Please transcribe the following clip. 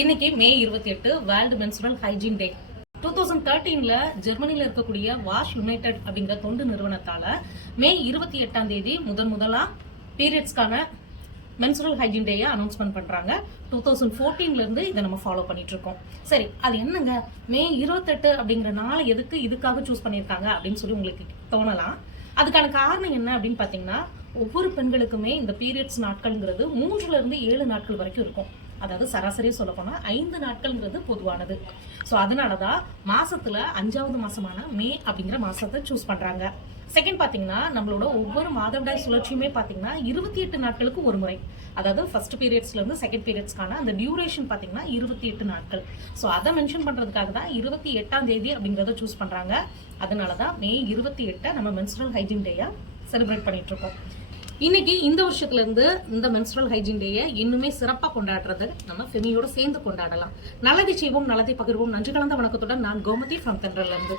இன்னைக்கு மே 28 world menstrual hygiene டே. 2013ல ஜெர்மனில இருக்கக்கூடிய wash United அப்படிங்கிற தொண்டு நிறுவனத்தால மே 28ஆம் தேதி முதலா பீரியட்ஸ்க்கான மென்சுரல் ஹைஜீன் டேயை அனௌன்ஸ்மெண்ட் பண்றாங்க. 2014ல இருந்து இதை நம்ம ஃபாலோ பண்ணிட்டு இருக்கோம். சரி, அது என்னங்க மே 28 அப்படிங்கிற நாளை எதுக்கு இதுக்காக சூஸ் பண்ணியிருக்காங்க அப்படின்னு சொல்லி உங்களுக்கு தோணலாம். அதுக்கான காரணம் என்ன அப்படின்னு பாத்தீங்கன்னா, ஒவ்வொரு பெண்களுக்குமே இந்த பீரியட்ஸ் நாட்கள்ங்கிறது 3ல இருந்து 7 நாட்கள் வரைக்கும் இருக்கும். அதாவது சராசரியா சொல்ல போனா 5 நாட்கள்ங்கிறது பொதுவானது. ஸோ அதனாலதான் மாசத்துல 5வது மாசமான மே அப்படிங்கிற மாசத்தை சூஸ் பண்றாங்க. செகண்ட் பாத்தீங்கன்னா, நம்மளோட ஒவ்வொரு மாதவிடாய் சுழற்சியுமே பாத்தீங்கன்னா 28 நாட்களுக்கு ஒரு முறை. அதாவது ஃபர்ஸ்ட் பீரியட்ஸ்ல இருந்து செகண்ட் பீரியட்ஸ்க்கான அந்த டியூரேஷன் பாத்தீங்கன்னா 28 நாட்கள். ஸோ அதை மென்ஷன் பண்றதுக்காக தான் 28ஆம் தேதி அப்படிங்கறத சூஸ் பண்றாங்க. அதனாலதான் மே 28 நம்ம மென்சுரல் ஹைஜீன் டேயா செலிப்ரேட் பண்ணிட்டு இருக்கோம். இன்னைக்கு இந்த வருஷத்துல இருந்து இந்த மென்சுரல் ஹைஜீன் டேயை இன்னுமே சிறப்பா கொண்டாடுறது நம்ம ஃபெமியோட சேர்ந்து கொண்டாடலாம். நல்லதை செய்வோம், நல்லதை பகிர்வோம். நன்றி கலந்த வணக்கத்துடன் நான் கோமதி ஃப்ரம் தென்றல்ல இருந்து.